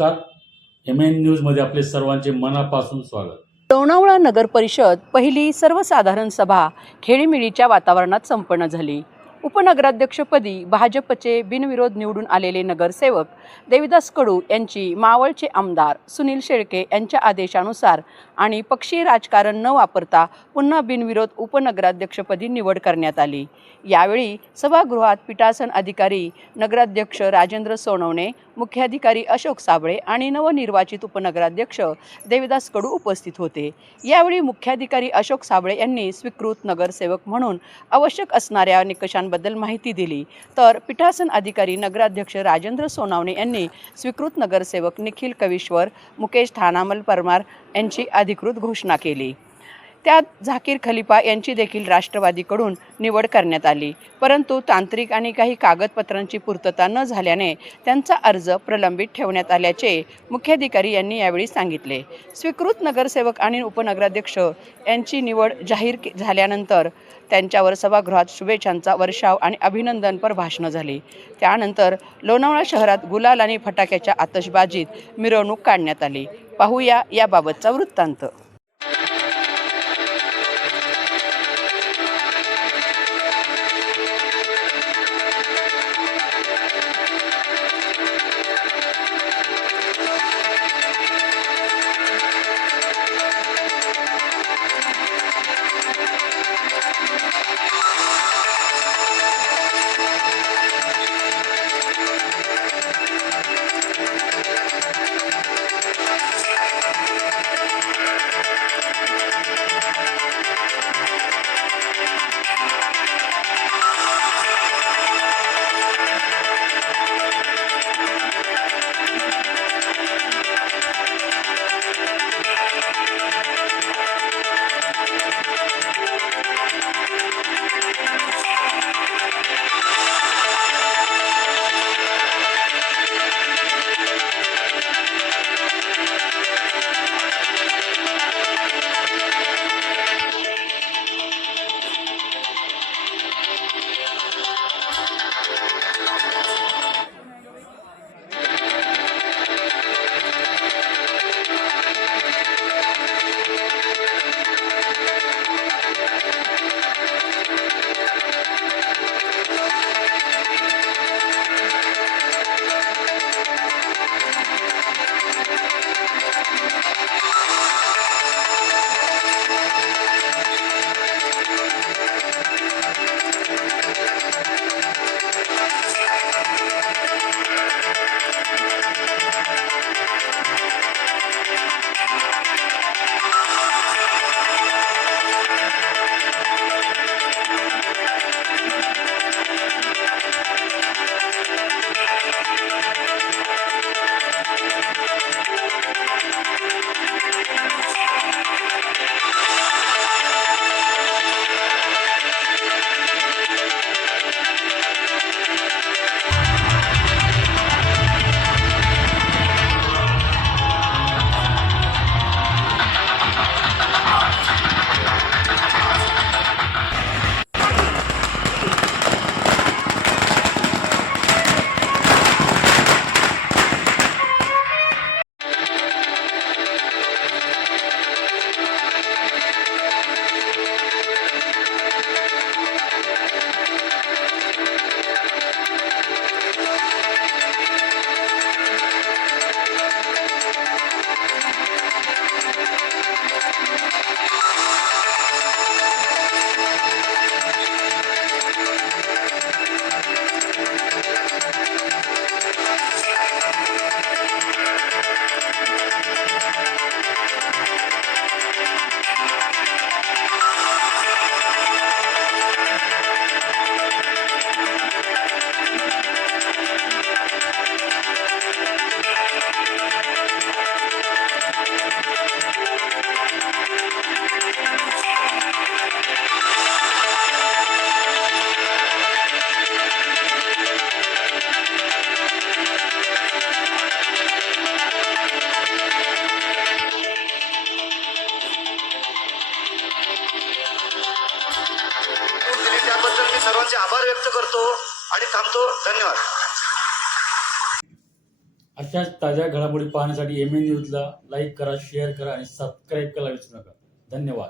नमस्कार. MN न्यूजमध्ये आपले सर्वांचे मनापासून स्वागत. लोणावळा नगर परिषद पहिली सर्वसाधारण सभा खेळीमेळीच्या वातावरणात संपन्न झाली. उपनगराध्यक्षपदी भाजपचे बिनविरोध निवडून आलेले नगरसेवक देविदास कडू यांची मावळचे आमदार सुनील शेळके यांच्या आदेशानुसार आणि पक्षीय राजकारण न वापरता पुन्हा बिनविरोध उपनगराध्यक्षपदी निवड करण्यात आली. यावेळी सभागृहात पीठासन अधिकारी नगराध्यक्ष राजेंद्र सोनवणे, मुख्याधिकारी अशोक साबळे आणि नवनिर्वाचित उपनगराध्यक्ष देविदास कडू उपस्थित होते. यावेळी मुख्याधिकारी अशोक साबळे यांनी स्वीकृत नगरसेवक म्हणून आवश्यक असणाऱ्या निकषांबद्दल माहिती दिली, तर पीठासन अधिकारी नगराध्यक्ष राजेंद्र सोनवणे यांनी स्वीकृत नगरसेवक निखिल कविश्वर, मुकेश थानामल परमार यांची अधिकृत घोषणा केली. त्यात झाकीर खलिफा यांची देखील राष्ट्रवादीकडून निवड करण्यात आली, परंतु तांत्रिक आणि काही कागदपत्रांची पूर्तता न झाल्याने त्यांचा अर्ज प्रलंबित ठेवण्यात आल्याचे मुख्याधिकारी यांनी यावेळी सांगितले. स्वीकृत नगरसेवक आणि उपनगराध्यक्ष यांची निवड जाहीर झाल्यानंतर त्यांच्यावर सभागृहात शुभेच्छांचा वर्षाव आणि अभिनंदनपर भाषणं झाली. त्यानंतर लोणावळा शहरात गुलाल आणि फटाक्याच्या आतषबाजीत मिरवणूक काढण्यात आली. पाहूया याबाबतचा वृत्तांत. अशाच ताज्या घडामोडी पाहण्यासाठी MN न्यूजला लाईक करा, शेअर करा आणि सबस्क्राईब करायला विसरू नका. धन्यवाद.